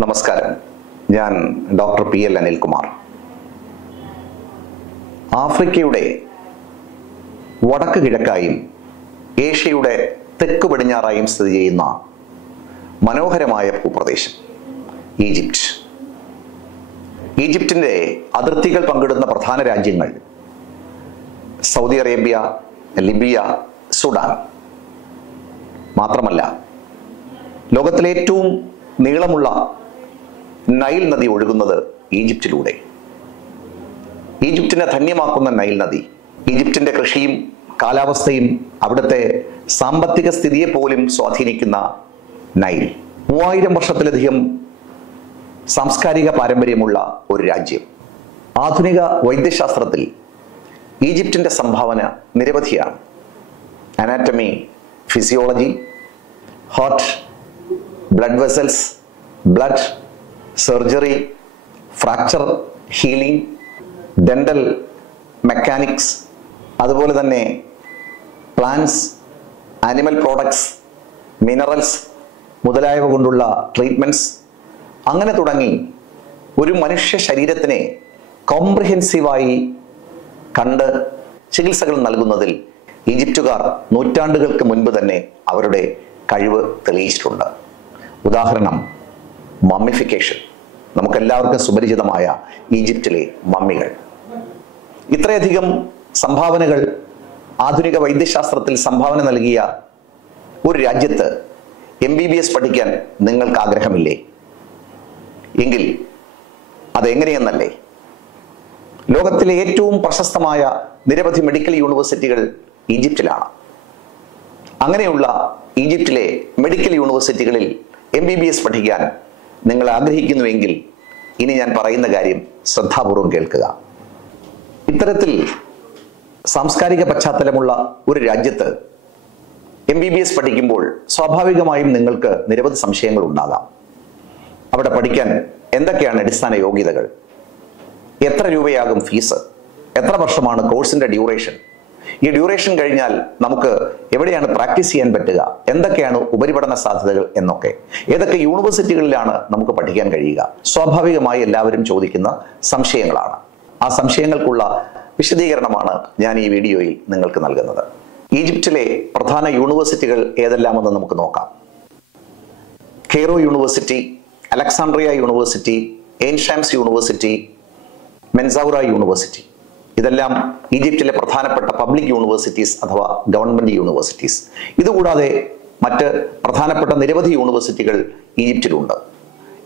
നമസ്കാരം. ഞാൻ ഡോക്ടർ പി.എൽ. അനിൽകുമാർ. ആഫ്രിക്കയുടെ വടക്ക് കിഴക്കായും ഏഷ്യയുടെ തെക്ക് പടിഞ്ഞാറായും സ്ഥിതി ചെയ്യുന്ന മനോഹരമായ ഭൂപ്രദേശം ഈജിപ്റ്റ്. ഈജിപ്തിൻ്റെ അതിർത്തികൾ പങ്കിടുന്ന പ്രധാന രാജ്യങ്ങൾ സൗദി അറേബ്യ, ലിബിയ, സുഡാൻ. മാത്രമല്ല, ലോകത്തിലെ ഏറ്റവും നീളമുള്ള നൈൽ നദി ഒഴുകുന്നത് ഈജിപ്തിലൂടെ. ഈജിപ്തിനെ ധന്യമാക്കുന്ന നൈൽ നദി ഈജിപ്തിൻ്റെ കൃഷിയും കാലാവസ്ഥയും അവിടുത്തെ സാമ്പത്തിക സ്ഥിതിയെ പോലും സ്വാധീനിക്കുന്ന നൈൽ. 3000 വർഷത്തിലധികം സാംസ്കാരിക പാരമ്പര്യമുള്ള ഒരു രാജ്യം. ആധുനിക വൈദ്യശാസ്ത്രത്തിൽ ഈജിപ്തിൻ്റെ സംഭാവന നിരവധിയാണ്. Anatomy, physiology, heart, blood vessels, blood surgery, fracture healing, dental mechanics, അതുപോലെ തന്നെ പ്ലാന്റ്സ്, ആനിമൽ പ്രോഡക്ട്സ്, മിനറൽസ് മുതലായവ കൊണ്ടുള്ള ട്രീറ്റ്മെൻറ്റ്സ്, അങ്ങനെ തുടങ്ങി ഒരു മനുഷ്യ ശരീരത്തിനെ കോംപ്രിഹെൻസീവായി കണ്ട് ചികിത്സകൾ നൽകുന്നതിൽ ഈജിപ്തുകാർ നൂറ്റാണ്ടുകൾക്ക് മുൻപ് തന്നെ അവരുടെ കഴിവ് തെളിയിച്ചിട്ടുണ്ട്. ഉദാഹരണം, മമ്മിഫിക്കേഷൻ. നമുക്കെല്ലാവർക്കും സുപരിചിതമായ ഈജിപ്തിലെ മമ്മികൾ. ഇത്രയധികം സംഭാവനകൾ ആധുനിക വൈദ്യശാസ്ത്രത്തിൽ സംഭാവന നൽകിയ ഒരു രാജ്യത്ത് MBBS പഠിക്കാൻ നിങ്ങൾക്ക് ആഗ്രഹമില്ലേ? എങ്കിൽ അതെങ്ങനെയെന്നല്ലേ? ലോകത്തിലെ ഏറ്റവും പ്രശസ്തമായ നിരവധി മെഡിക്കൽ യൂണിവേഴ്സിറ്റികൾ ഈജിപ്തിലാണ്. അങ്ങനെയുള്ള ഈജിപ്തിലെ മെഡിക്കൽ യൂണിവേഴ്സിറ്റികളിൽ MBBS പഠിക്കാൻ നിങ്ങൾ ആഗ്രഹിക്കുന്നുവെങ്കിൽ ഇനി ഞാൻ പറയുന്ന കാര്യം ശ്രദ്ധാപൂർവം കേൾക്കുക. ഇത്തരത്തിൽ സാംസ്കാരിക പശ്ചാത്തലമുള്ള ഒരു രാജ്യത്ത് MBBS പഠിക്കുമ്പോൾ സ്വാഭാവികമായും നിങ്ങൾക്ക് നിരവധി സംശയങ്ങൾ ഉണ്ടാകാം. അവിടെ പഠിക്കാൻ എന്തൊക്കെയാണ് അടിസ്ഥാന യോഗ്യതകൾ? എത്ര രൂപയാകും ഫീസ്? എത്ര വർഷമാണ് കോഴ്സിന്റെ ഡ്യൂറേഷൻ? ഈ ഡ്യൂറേഷൻ കഴിഞ്ഞാൽ നമുക്ക് എവിടെയാണ് പ്രാക്ടീസ് ചെയ്യാൻ പറ്റുക? എന്തൊക്കെയാണ് ഉപരിപഠന സാധ്യതകൾ എന്നൊക്കെ? ഏതൊക്കെ യൂണിവേഴ്സിറ്റികളിലാണ് നമുക്ക് പഠിക്കാൻ കഴിയുക? സ്വാഭാവികമായി എല്ലാവരും ചോദിക്കുന്ന സംശയങ്ങളാണ്. ആ സംശയങ്ങൾക്കുള്ള വിശദീകരണമാണ് ഞാൻ ഈ വീഡിയോയിൽ നിങ്ങൾക്ക് നൽകുന്നത്. ഈജിപ്തിലെ പ്രധാന യൂണിവേഴ്സിറ്റികൾ ഏതെല്ലാമെന്ന് നമുക്ക് നോക്കാം. Cairo university, Alexandria university, Ain Shams university, Mansoura university. ഇതെല്ലാം ഈജിപ്തിലെ പ്രധാനപ്പെട്ട പബ്ലിക് യൂണിവേഴ്സിറ്റീസ് അഥവാ ഗവൺമെന്റ് യൂണിവേഴ്സിറ്റീസ്. ഇതുകൂടാതെ മറ്റ് പ്രധാനപ്പെട്ട നിരവധി യൂണിവേഴ്സിറ്റികൾ ഈജിപ്തിലുണ്ട്.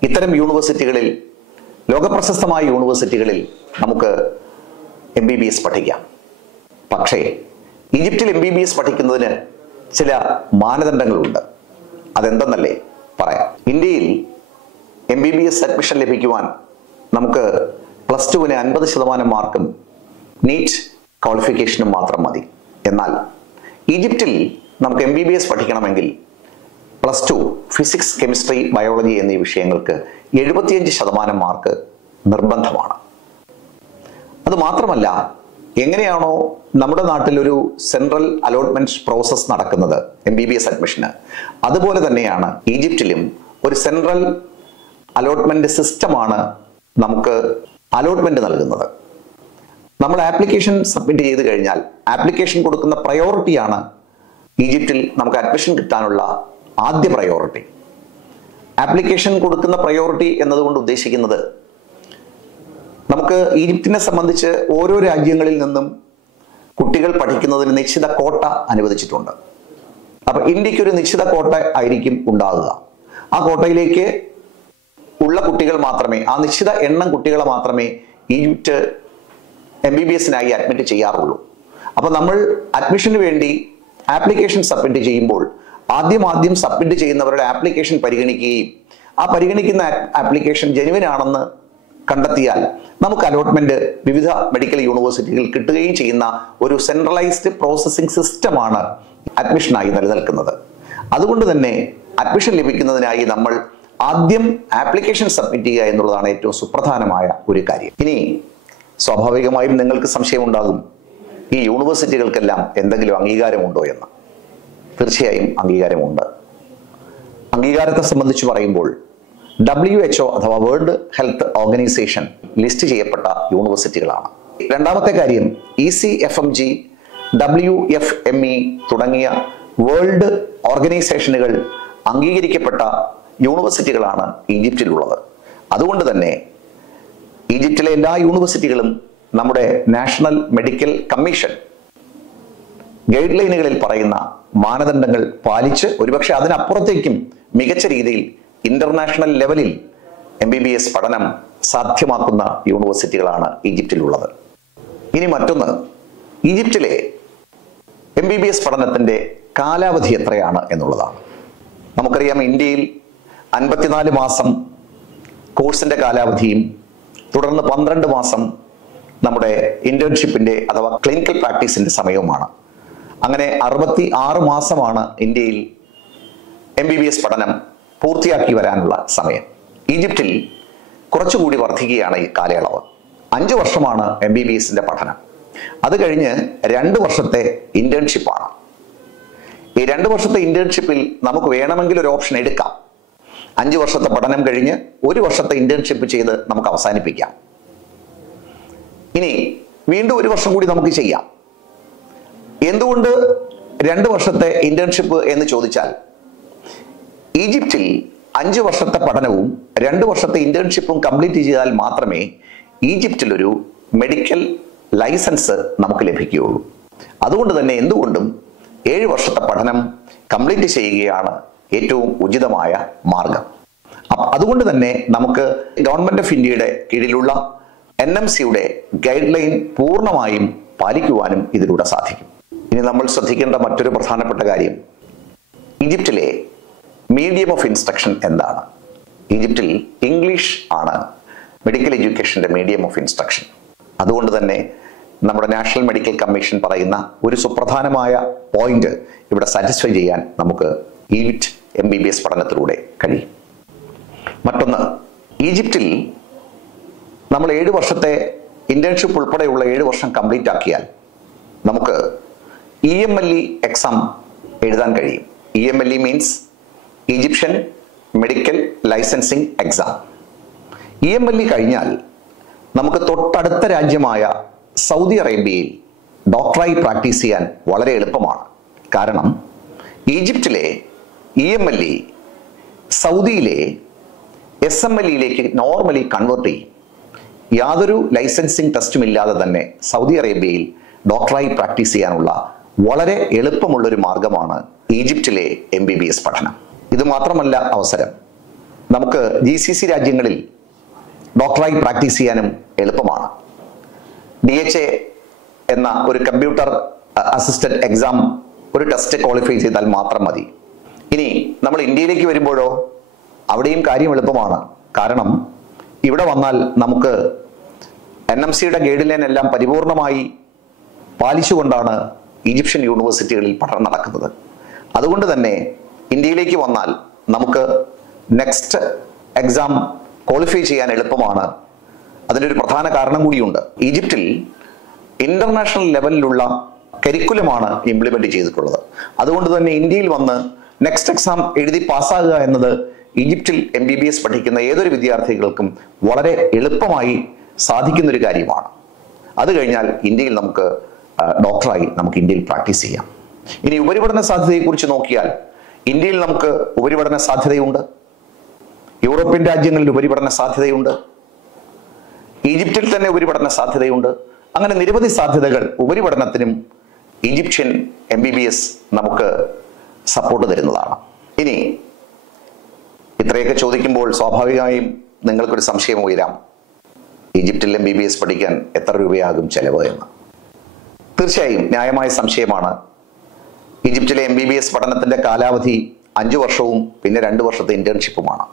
ഇത്തരം യൂണിവേഴ്സിറ്റികളിൽ, ലോകപ്രശസ്തമായ യൂണിവേഴ്സിറ്റികളിൽ നമുക്ക് MBBS പഠിക്കാം. പക്ഷേ ഈജിപ്തിൽ MBBS പഠിക്കുന്നതിന് ചില മാനദണ്ഡങ്ങളുണ്ട്. അതെന്തെന്നല്ലേ പറയാം. ഇന്ത്യയിൽ MBBS അഡ്മിഷൻ ലഭിക്കുവാൻ നമുക്ക് +2-ന് 50% മാർക്കും നീറ്റ് ക്വാളിഫിക്കേഷനും മാത്രം മതി. എന്നാൽ ഈജിപ്തിൽ നമുക്ക് MBBS പഠിക്കണമെങ്കിൽ +2 ഫിസിക്സ്, കെമിസ്ട്രി, ബയോളജി എന്നീ വിഷയങ്ങൾക്ക് 75% മാർക്ക് നിർബന്ധമാണ്. അതുമാത്രമല്ല, എങ്ങനെയാണോ നമ്മുടെ നാട്ടിലൊരു സെൻട്രൽ അലോട്ട്മെന്റ് പ്രോസസ് നടക്കുന്നത് MBBS അഡ്മിഷന്, അതുപോലെ തന്നെയാണ് ഈജിപ്തിലും ഒരു സെൻട്രൽ അലോട്ട്മെന്റ് സിസ്റ്റമാണ് നമുക്ക് അലോട്ട്മെന്റ് നൽകുന്നത്. നമ്മൾ ആപ്ലിക്കേഷൻ സബ്മിറ്റ് ചെയ്ത് കഴിഞ്ഞാൽ ആപ്ലിക്കേഷൻ കൊടുക്കുന്ന പ്രയോറിറ്റിയാണ് ഈജിപ്തിൽ നമുക്ക് അഡ്മിഷൻ കിട്ടാനുള്ള ആദ്യ പ്രയോറിറ്റി. ആപ്ലിക്കേഷൻ കൊടുക്കുന്ന പ്രയോറിറ്റി എന്നതുകൊണ്ട് ഉദ്ദേശിക്കുന്നത്, നമുക്ക് ഈജിപ്തിനെ സംബന്ധിച്ച് ഓരോ രാജ്യങ്ങളിൽ നിന്നും കുട്ടികൾ പഠിക്കുന്നതിന് നിശ്ചിത കോട്ട അനുവദിച്ചിട്ടുണ്ട്. അപ്പൊ ഇന്ത്യക്കൊരു നിശ്ചിത കോട്ട ആയിരിക്കും ഉണ്ടാകുക. ആ കോട്ടയിലേക്ക് ഉള്ള കുട്ടികൾ മാത്രമേ, ആ നിശ്ചിത എണ്ണം കുട്ടികളെ മാത്രമേ ഈജിപ്റ്റ് MBBSനായി അഡ്മിറ്റ് ചെയ്യാറുള്ളൂ. അപ്പോൾ നമ്മൾ അഡ്മിഷന് വേണ്ടി ആപ്ലിക്കേഷൻ സബ്മിറ്റ് ചെയ്യുമ്പോൾ ആദ്യം സബ്മിറ്റ് ചെയ്യുന്നവരുടെ ആപ്ലിക്കേഷൻ പരിഗണിക്കുകയും ആ പരിഗണിക്കുന്ന ആപ്ലിക്കേഷൻ ജെനുവിൻ ആണെന്ന് കണ്ടെത്തിയാൽ നമുക്ക് അലോട്ട്മെന്റ് വിവിധ മെഡിക്കൽ യൂണിവേഴ്സിറ്റികൾ കിട്ടുകയും ചെയ്യുന്ന ഒരു സെൻട്രലൈസ്ഡ് പ്രോസസ്സിംഗ് സിസ്റ്റമാണ് അഡ്മിഷനായി നിലനിൽക്കുന്നത്. അതുകൊണ്ട് തന്നെ അഡ്മിഷൻ ലഭിക്കുന്നതിനായി നമ്മൾ ആദ്യം ആപ്ലിക്കേഷൻ സബ്മിറ്റ് ചെയ്യുക എന്നുള്ളതാണ് ഏറ്റവും സുപ്രധാനമായ ഒരു കാര്യം. ഇനി സ്വാഭാവികമായും നിങ്ങൾക്ക് സംശയമുണ്ടാകും, ഈ യൂണിവേഴ്സിറ്റികൾക്കെല്ലാം എന്തെങ്കിലും അംഗീകാരമുണ്ടോ എന്ന്. തീർച്ചയായും അംഗീകാരമുണ്ട്. അംഗീകാരത്തെ സംബന്ധിച്ച് പറയുമ്പോൾ WHO അഥവാ വേൾഡ് ഹെൽത്ത് ഓർഗനൈസേഷൻ ലിസ്റ്റ് ചെയ്യപ്പെട്ട യൂണിവേഴ്സിറ്റികളാണ്. രണ്ടാമത്തെ കാര്യം, ECFMG, WFME തുടങ്ങിയ വേൾഡ് ഓർഗനൈസേഷനുകൾ അംഗീകരിക്കപ്പെട്ട യൂണിവേഴ്സിറ്റികളാണ് ഈജിപ്തിലുള്ളത്. അതുകൊണ്ട് തന്നെ ഈജിപ്തിലെ എല്ലാ യൂണിവേഴ്സിറ്റികളും നമ്മുടെ നാഷണൽ മെഡിക്കൽ കമ്മീഷൻ ഗൈഡ് ലൈനുകളിൽ പറയുന്ന മാനദണ്ഡങ്ങൾ പാലിച്ച് ഒരുപക്ഷെ അതിനപ്പുറത്തേക്കും മികച്ച രീതിയിൽ ഇന്റർനാഷണൽ ലെവലിൽ MBBS പഠനം സാധ്യമാക്കുന്ന യൂണിവേഴ്സിറ്റികളാണ് ഈജിപ്തിലുള്ളത്. ഇനി മറ്റൊന്ന്, ഈജിപ്തിലെ MBBS പഠനത്തിന്റെ കാലാവധി എത്രയാണ് എന്നുള്ളതാണ്. നമുക്കറിയാം, ഇന്ത്യയിൽ 54 മാസം കോഴ്സിന്റെ കാലാവധിയും തുടർന്ന് 12 മാസം നമ്മുടെ ഇന്റേൺഷിപ്പിന്റെ അഥവാ ക്ലിനിക്കൽ പ്രാക്ടീസിന്റെ സമയവുമാണ്. അങ്ങനെ 66 മാസമാണ് ഇന്ത്യയിൽ MBBS പഠനം പൂർത്തിയാക്കി വരാനുള്ള സമയം. ഈജിപ്തിൽ കുറച്ചുകൂടി വർദ്ധിക്കുകയാണ് ഈ കാലയളവ്. 5 വർഷമാണ് MBBSന്റെ പഠനം. അത് കഴിഞ്ഞ് 2 വർഷത്തെ ഇന്റേൺഷിപ്പാണ്. ഈ 2 വർഷത്തെ ഇന്റേൺഷിപ്പിൽ നമുക്ക് വേണമെങ്കിൽ ഒരു ഓപ്ഷൻ എടുക്കാം. 5 വർഷത്തെ പഠനം കഴിഞ്ഞ് 1 വർഷത്തെ ഇന്റേൺഷിപ്പ് ചെയ്ത് നമുക്ക് അവസാനിപ്പിക്കാം. ഇനി വീണ്ടും 1 വർഷം കൂടി നമുക്ക് ചെയ്യാം. എന്തുകൊണ്ട് 2 വർഷത്തെ ഇന്റേൺഷിപ്പ് എന്ന് ചോദിച്ചാൽ, ഈജിപ്തിൽ 5 വർഷത്തെ പഠനവും 2 വർഷത്തെ ഇന്റേൺഷിപ്പും കംപ്ലീറ്റ് ചെയ്താൽ മാത്രമേ ഈജിപ്തിൽ ഒരു മെഡിക്കൽ ലൈസൻസ് നമുക്ക് ലഭിക്കുകയുള്ളൂ. അതുകൊണ്ട് തന്നെ എന്തുകൊണ്ടും 7 വർഷത്തെ പഠനം കംപ്ലീറ്റ് ചെയ്യുകയാണ് ഏറ്റവും ഉചിതമായ മാർഗം. അതുകൊണ്ട് തന്നെ നമുക്ക് ഗവൺമെന്റ് ഓഫ് ഇന്ത്യയുടെ കീഴിലുള്ള NMCയുടെ ഗൈഡ് ലൈൻ പൂർണ്ണമായും പാലിക്കുവാനും ഇതിലൂടെ സാധിക്കും. ഇനി നമ്മൾ ശ്രദ്ധിക്കേണ്ട മറ്റൊരു പ്രധാനപ്പെട്ട കാര്യം, ഈജിപ്തിലെ മീഡിയം ഓഫ് ഇൻസ്ട്രക്ഷൻ എന്താണ്? ഈജിപ്തിൽ ഇംഗ്ലീഷ് ആണ് മെഡിക്കൽ എഡ്യൂക്കേഷന്റെ മീഡിയം ഓഫ് ഇൻസ്ട്രക്ഷൻ. അതുകൊണ്ട് തന്നെ നമ്മുടെ നാഷണൽ മെഡിക്കൽ കമ്മീഷൻ പറയുന്ന ഒരു സുപ്രധാനമായ പോയിന്റ് ഇവിടെ സാറ്റിസ്ഫൈ ചെയ്യാൻ നമുക്ക് ഈജിപ്ത് MBBS പഠനത്തിലൂടെ കഴിയും. മറ്റൊന്ന്, ഈജിപ്തിൽ നമ്മൾ 7 വർഷത്തെ ഇന്റേൺഷിപ്പ് ഉൾപ്പെടെയുള്ള 7 വർഷം കംപ്ലീറ്റ് ആക്കിയാൽ നമുക്ക് EMLE എക്സാം എഴുതാൻ കഴിയും. EMLE means Egyptian medical licensing exam. EMLE കഴിഞ്ഞാൽ നമുക്ക് തൊട്ടടുത്ത രാജ്യമായ സൗദി അറേബ്യയിൽ ഡോക്ടറായി പ്രാക്ടീസ് ചെയ്യാൻ വളരെ എളുപ്പമാണ്. കാരണം ഈജിപ്തിലെ EMLE സൗദിയിലെ SMLEയിലേക്ക് നോർമലി കൺവേർട്ട് ചെയ്യും. യാതൊരു ലൈസൻസിങ് ടെസ്റ്റും ഇല്ലാതെ തന്നെ സൗദി അറേബ്യയിൽ ഡോക്ടറായി പ്രാക്ടീസ് ചെയ്യാനുള്ള വളരെ എളുപ്പമുള്ളൊരു മാർഗമാണ് ഈജിപ്തിലെ MBBS പഠനം. ഇത് മാത്രമല്ല അവസരം, നമുക്ക് GCC രാജ്യങ്ങളിൽ ഡോക്ടറായി പ്രാക്ടീസ് ചെയ്യാനും എളുപ്പമാണ്. DHA എന്ന ഒരു കമ്പ്യൂട്ടർ അസിസ്റ്റഡ് എക്സാം, ഒരു ടെസ്റ്റ് ക്വാളിഫൈ ചെയ്താൽ മാത്രം മതി. ഇനി നമ്മൾ ഇന്ത്യയിലേക്ക് വരുമ്പോഴോ അവിടെയും കാര്യം എളുപ്പമാണ്. കാരണം ഇവിടെ വന്നാൽ നമുക്ക് NMCയുടെ ഗൈഡ് ലൈൻ എല്ലാം പരിപൂർണമായി പാലിച്ചുകൊണ്ടാണ് ഈജിപ്ഷ്യൻ യൂണിവേഴ്സിറ്റികളിൽ പഠനം നടക്കുന്നത്. അതുകൊണ്ട് തന്നെ ഇന്ത്യയിലേക്ക് വന്നാൽ നമുക്ക് നെക്സ്റ്റ് എക്സാം ക്വാളിഫൈ ചെയ്യാൻ എളുപ്പമാണ്. അതിനൊരു പ്രധാന കാരണം കൂടിയുണ്ട്. ഈജിപ്തിൽ ഇന്റർനാഷണൽ ലെവലിലുള്ള കരിക്കുലമാണ് ഇംപ്ലിമെന്റ് ചെയ്തിട്ടുള്ളത്. അതുകൊണ്ട് തന്നെ ഇന്ത്യയിൽ വന്ന് നെക്സ്റ്റ് എക്സാം എഴുതി പാസ്സാകുക എന്നത് ഈജിപ്തിൽ MBBS പഠിക്കുന്ന ഏതൊരു വിദ്യാർത്ഥികൾക്കും വളരെ എളുപ്പമായി സാധിക്കുന്നൊരു കാര്യമാണ്. അത് കഴിഞ്ഞാൽ ഇന്ത്യയിൽ നമുക്ക് ഡോക്ടറായി നമുക്ക് ഇന്ത്യയിൽ പ്രാക്ടീസ് ചെയ്യാം. ഇനി ഉപരിപഠന സാധ്യതയെക്കുറിച്ച് നോക്കിയാൽ ഇന്ത്യയിൽ നമുക്ക് ഉപരിപഠന സാധ്യതയുണ്ട്, യൂറോപ്യൻ രാജ്യങ്ങളിൽ ഉപരിപഠന സാധ്യതയുണ്ട്, ഈജിപ്തിൽ തന്നെ ഉപരിപഠന സാധ്യതയുണ്ട്. അങ്ങനെ നിരവധി സാധ്യതകൾ ഉപരിപഠനത്തിനും ഈജിപ്ഷ്യൻ MBBS നമുക്ക് സപ്പോർട്ട് തരുന്നതാണ്. ഇനി ഇത്രയൊക്കെ ചോദിക്കുമ്പോൾ സ്വാഭാവികമായും നിങ്ങൾക്കൊരു സംശയം ഉയരാം, ഈജിപ്തിൽ MBBS പഠിക്കാൻ എത്ര രൂപയാകും ചെലവ് എന്ന്. തീർച്ചയായും ന്യായമായ സംശയമാണ്. ഈജിപ്തിലെ MBBS പഠനത്തിന്റെ കാലാവധി 5 വർഷവും പിന്നെ 2 വർഷത്തെ ഇന്റേൺഷിപ്പുമാണ്.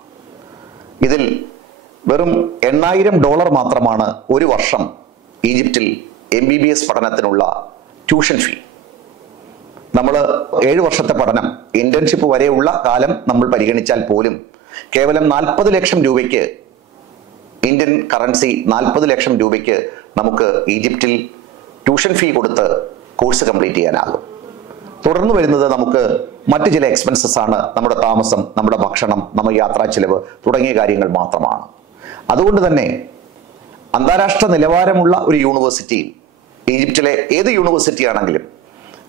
ഇതിൽ വെറും $8,000 മാത്രമാണ് ഒരു വർഷം ഈജിപ്തിൽ MBBS പഠനത്തിനുള്ള ട്യൂഷൻ ഫീ. നമ്മൾ 7 വർഷത്തെ പഠനം ഇന്റേൺഷിപ്പ് വരെയുള്ള കാലം നമ്മൾ പരിഗണിച്ചാൽ പോലും കേവലം 40 ലക്ഷം രൂപയ്ക്ക്, ഇന്ത്യൻ കറൻസി 40 ലക്ഷം രൂപയ്ക്ക് നമുക്ക് ഈജിപ്തിൽ ട്യൂഷൻ ഫീ കൊടുത്ത് കോഴ്സ് കംപ്ലീറ്റ് ചെയ്യാനാകും. തുടർന്ന് വരുന്നത് നമുക്ക് മറ്റു ചില എക്സ്പെൻസസ് ആണ്. നമ്മുടെ താമസം, നമ്മുടെ ഭക്ഷണം, നമ്മുടെ യാത്രാ ചെലവ് തുടങ്ങിയ കാര്യങ്ങൾ മാത്രമാണ്. അതുകൊണ്ട് തന്നെ അന്താരാഷ്ട്ര നിലവാരമുള്ള ഒരു യൂണിവേഴ്സിറ്റിയിൽ, ഈജിപ്തിലെ ഏത് യൂണിവേഴ്സിറ്റി ആണെങ്കിലും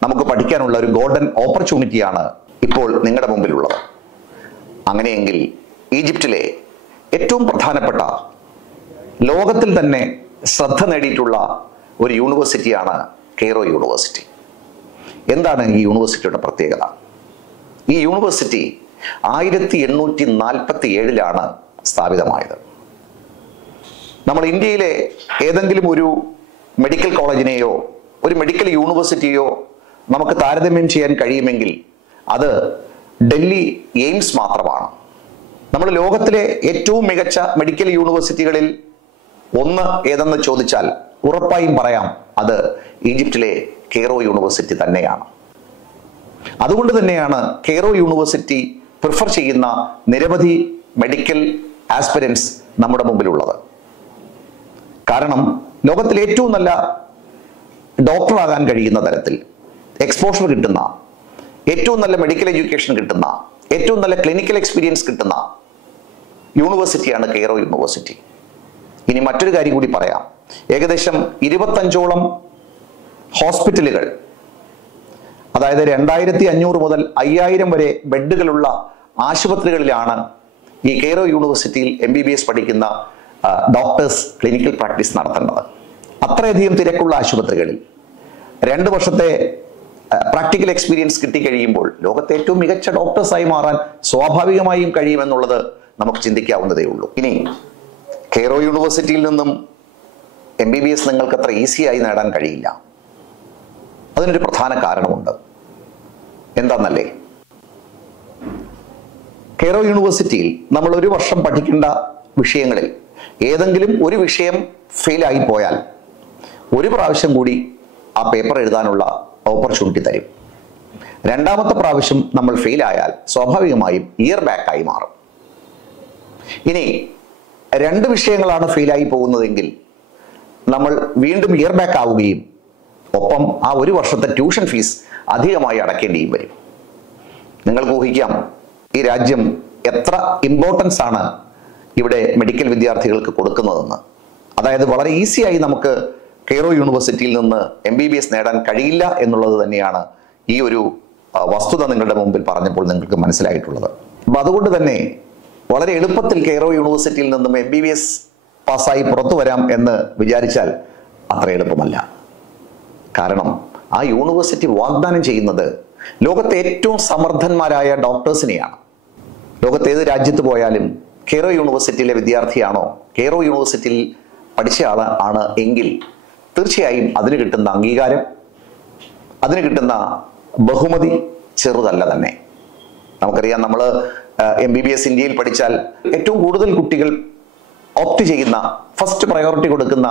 നമുക്ക് പഠിക്കാനുള്ള ഒരു ഗോൾഡൻ ഓപ്പർച്യൂണിറ്റിയാണ് ഇപ്പോൾ നിങ്ങളുടെ മുമ്പിലുള്ളത്. അങ്ങനെയെങ്കിൽ ഈജിപ്തിലെ ഏറ്റവും പ്രധാനപ്പെട്ട, ലോകത്തിൽ തന്നെ ശ്രദ്ധ നേടിയിട്ടുള്ള ഒരു യൂണിവേഴ്സിറ്റിയാണ് കെയ്റോ യൂണിവേഴ്സിറ്റി. എന്താണ് ഈ യൂണിവേഴ്സിറ്റിയുടെ പ്രത്യേകത? ഈ യൂണിവേഴ്സിറ്റി 1847 സ്ഥാപിതമായത്. നമ്മൾ ഇന്ത്യയിലെ ഏതെങ്കിലും ഒരു മെഡിക്കൽ കോളേജിനെയോ ഒരു മെഡിക്കൽ യൂണിവേഴ്സിറ്റിയോ നമുക്ക് താരതമ്യം ചെയ്യാൻ കഴിയുമെങ്കിൽ അത് ഡൽഹി എയിംസ് മാത്രമാണ്. നമ്മൾ ലോകത്തിലെ ഏറ്റവും മികച്ച മെഡിക്കൽ യൂണിവേഴ്സിറ്റികളിൽ ഒന്ന് ഏതെന്ന് ചോദിച്ചാൽ ഉറപ്പായും പറയാം, അത് ഈജിപ്തിലെ കെയ്റോ യൂണിവേഴ്സിറ്റി തന്നെയാണ്. അതുകൊണ്ട് തന്നെയാണ് കെയ്റോ യൂണിവേഴ്സിറ്റി പ്രിഫർ ചെയ്യുന്ന നിരവധി മെഡിക്കൽ ആസ്പിരൻസ് നമ്മുടെ മുമ്പിലുള്ളത്. കാരണം ലോകത്തിലെ ഏറ്റവും നല്ല ഡോക്ടറാകാൻ കഴിയുന്ന തരത്തിൽ എക്സ്പോഷർ കിട്ടുന്ന, ഏറ്റവും നല്ല മെഡിക്കൽ എഡ്യൂക്കേഷൻ കിട്ടുന്ന, ഏറ്റവും നല്ല ക്ലിനിക്കൽ എക്സ്പീരിയൻസ് കിട്ടുന്ന യൂണിവേഴ്സിറ്റിയാണ് കെയ്റോ യൂണിവേഴ്സിറ്റി. ഇനി മറ്റൊരു കാര്യം കൂടി പറയാം. ഏകദേശം 25ഓളം ഹോസ്പിറ്റലുകൾ, അതായത് 2500 മുതൽ 5000 വരെ ബെഡുകളുള്ള ആശുപത്രികളിലാണ് ഈ കെയ്റോ യൂണിവേഴ്സിറ്റിയിൽ MBBS പഠിക്കുന്ന ഡോക്ടേഴ്സ് ക്ലിനിക്കൽ പ്രാക്ടീസ് നടത്തേണ്ടത്. അത്രയധികം തിരക്കുള്ള ആശുപത്രികളിൽ 2 വർഷത്തെ പ്രാക്ടിക്കൽ എക്സ്പീരിയൻസ് കിട്ടിക്കഴിയുമ്പോൾ ലോകത്തെ ഏറ്റവും മികച്ച ഡോക്ടേഴ്സായി മാറാൻ സ്വാഭാവികമായും കഴിയുമെന്നുള്ളത് നമുക്ക് ചിന്തിക്കാവുന്നതേ ഉള്ളൂ. ഇനി കെയ്റോ യൂണിവേഴ്സിറ്റിയിൽ നിന്നും MBBS നിങ്ങൾക്ക് അത്ര ഈസിയായി നേടാൻ കഴിയില്ല. അതിനൊരു പ്രധാന കാരണമുണ്ട്. എന്താണെന്നല്ലേ? കെയ്റോ യൂണിവേഴ്സിറ്റിയിൽ നമ്മൾ 1 വർഷം പഠിക്കേണ്ട വിഷയങ്ങളിൽ ഏതെങ്കിലും ഒരു വിഷയം ഫെയിലായി പോയാൽ 1 പ്രാവശ്യം കൂടി ആ പേപ്പർ എഴുതാനുള്ള ഓപ്പർച്യൂണിറ്റി തരും. 2ാമത്തെ പ്രാവശ്യം നമ്മൾ ഫെയിലായാൽ സ്വാഭാവികമായും ഇയർ ബാക്കായി മാറും. ഇനി 2 വിഷയങ്ങളാണ് ഫെയിലായി പോകുന്നതെങ്കിൽ നമ്മൾ വീണ്ടും ഇയർ ബാക്ക് ആവുകയും ഒപ്പം ആ 1 വർഷത്തെ ട്യൂഷൻ ഫീസ് അധികമായി അടയ്ക്കേണ്ടിയും വരും. നിങ്ങൾക്ക് ഊഹിക്കാം ഈ രാജ്യം എത്ര ഇമ്പോർട്ടൻസ് ആണ് ഇവിടെ മെഡിക്കൽ വിദ്യാർത്ഥികൾക്ക് കൊടുക്കുന്നതെന്ന്. അതായത് വളരെ ഈസിയായി നമുക്ക് കെയ്റോ യൂണിവേഴ്സിറ്റിയിൽ നിന്ന് MBBS നേടാൻ കഴിയില്ല എന്നുള്ളത് തന്നെയാണ് ഈ ഒരു വസ്തുത നിങ്ങളുടെ മുമ്പിൽ പറഞ്ഞപ്പോൾ നിങ്ങൾക്ക് മനസ്സിലായിട്ടുള്ളത്. അപ്പം അതുകൊണ്ട് തന്നെ വളരെ എളുപ്പത്തിൽ കെയ്റോ യൂണിവേഴ്സിറ്റിയിൽ നിന്നും MBBS പാസ്സായി പുറത്തു വരാം എന്ന് വിചാരിച്ചാൽ അത്ര എളുപ്പമല്ല. കാരണം ആ യൂണിവേഴ്സിറ്റി വാഗ്ദാനം ചെയ്യുന്നത് ലോകത്തെ ഏറ്റവും സമർത്ഥന്മാരായ ഡോക്ടേഴ്സിനെയാണ്. ലോകത്തേത് രാജ്യത്ത് പോയാലും കെയ്റോ യൂണിവേഴ്സിറ്റിയിലെ വിദ്യാർത്ഥിയാണോ, കെയ്റോ യൂണിവേഴ്സിറ്റിയിൽ പഠിച്ച ആണ് എങ്കിൽ തീർച്ചയായും അതിന് കിട്ടുന്ന അംഗീകാരം, അതിന് കിട്ടുന്ന ബഹുമതി ചെറുതല്ല തന്നെ. നമുക്കറിയാം, നമ്മൾ MBBS ഇന്ത്യയിൽ പഠിച്ചാൽ ഏറ്റവും കൂടുതൽ കുട്ടികൾ ഓപ്റ്റ് ചെയ്യുന്ന, ഫസ്റ്റ് പ്രയോറിറ്റി കൊടുക്കുന്ന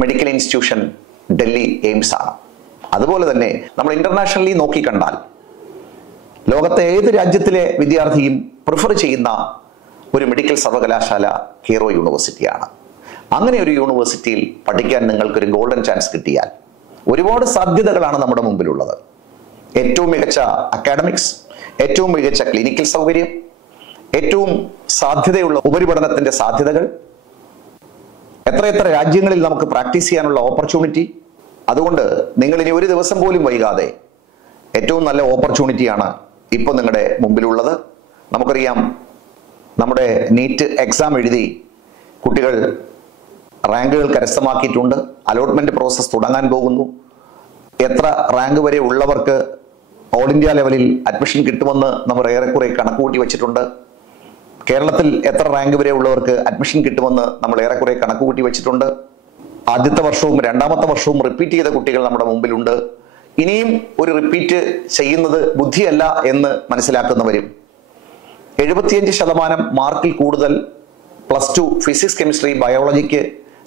മെഡിക്കൽ ഇൻസ്റ്റിറ്റ്യൂഷൻ ഡൽഹി എയിംസ് ആണ്. അതുപോലെ തന്നെ നമ്മൾ ഇന്റർനാഷണലി നോക്കിക്കണ്ടാൽ ലോകത്തെ ഏത് രാജ്യത്തിലെ വിദ്യാർത്ഥിയും പ്രിഫർ ചെയ്യുന്ന ഒരു മെഡിക്കൽ സർവകലാശാല കെയ്റോ യൂണിവേഴ്സിറ്റിയാണ്. അങ്ങനെ ഒരു യൂണിവേഴ്സിറ്റിയിൽ പഠിക്കാൻ നിങ്ങൾക്കൊരു ഗോൾഡൻ ചാൻസ് കിട്ടിയാൽ ഒരുപാട് സാധ്യതകളാണ് നമ്മുടെ മുമ്പിലുള്ളത്. ഏറ്റവും മികച്ച അക്കാഡമിക്സ്, ഏറ്റവും മികച്ച ക്ലിനിക്കൽ സൗകര്യം, ഏറ്റവും സാധ്യതയുള്ള ഉപരിപഠനത്തിന്റെ സാധ്യതകൾ, എത്രയെത്ര രാജ്യങ്ങളിൽ നമുക്ക് പ്രാക്ടീസ് ചെയ്യാനുള്ള ഓപ്പർച്യൂണിറ്റി. അതുകൊണ്ട് നിങ്ങൾ ഇനി 1 ദിവസം പോലും വൈകാതെ ഏറ്റവും നല്ല ഓപ്പർച്യൂണിറ്റിയാണ് ഇപ്പോൾ നിങ്ങളുടെ മുമ്പിലുള്ളത്. നമുക്കറിയാം, നമ്മുടെ നീറ്റ് എക്സാം എഴുതി കുട്ടികൾ റാങ്കുകൾ കരസ്ഥമാക്കിയിട്ടുണ്ട്. അലോട്ട്മെന്റ് പ്രോസസ്സ് തുടങ്ങാൻ പോകുന്നു. എത്ര റാങ്ക് വരെ ഉള്ളവർക്ക് ഓൾ ഇന്ത്യ ലെവലിൽ അഡ്മിഷൻ കിട്ടുമെന്ന് നമ്മൾ ഏറെക്കുറെ കണക്കുകൂട്ടി വെച്ചിട്ടുണ്ട്. കേരളത്തിൽ എത്ര റാങ്ക് വരെ ഉള്ളവർക്ക് അഡ്മിഷൻ കിട്ടുമെന്ന് നമ്മൾ ഏറെക്കുറെ കണക്കുകൂട്ടി വെച്ചിട്ടുണ്ട്. ആദ്യത്തെ വർഷവും 2ാമത്തെ വർഷവും റിപ്പീറ്റ് ചെയ്ത കുട്ടികൾ നമ്മുടെ മുമ്പിലുണ്ട്. ഇനിയും ഒരു റിപ്പീറ്റ് ചെയ്യുന്നത് ബുദ്ധിയല്ല എന്ന് മനസ്സിലാക്കുന്നവരും 75% മാർക്കിൽ കൂടുതൽ +2 ഫിസിക്സ്, കെമിസ്ട്രി, ബയോളജിക്ക്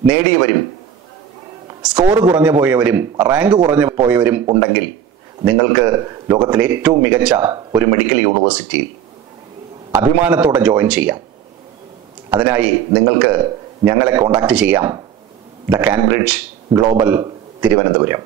നേടിയവരും സ്കോർ കുറഞ്ഞു പോയവരും റാങ്ക് കുറഞ്ഞു പോയവരും ഉണ്ടെങ്കിൽ നിങ്ങൾക്ക് ലോകത്തിലെ ഏറ്റവും മികച്ച ഒരു മെഡിക്കൽ യൂണിവേഴ്സിറ്റിയിൽ അഭിമാനത്തോടെ ജോയിൻ ചെയ്യാം. അതിനായി നിങ്ങൾക്ക് ഞങ്ങളെ കോൺടാക്ട് ചെയ്യാം. The Cambridge global, Thiruvananthapuram.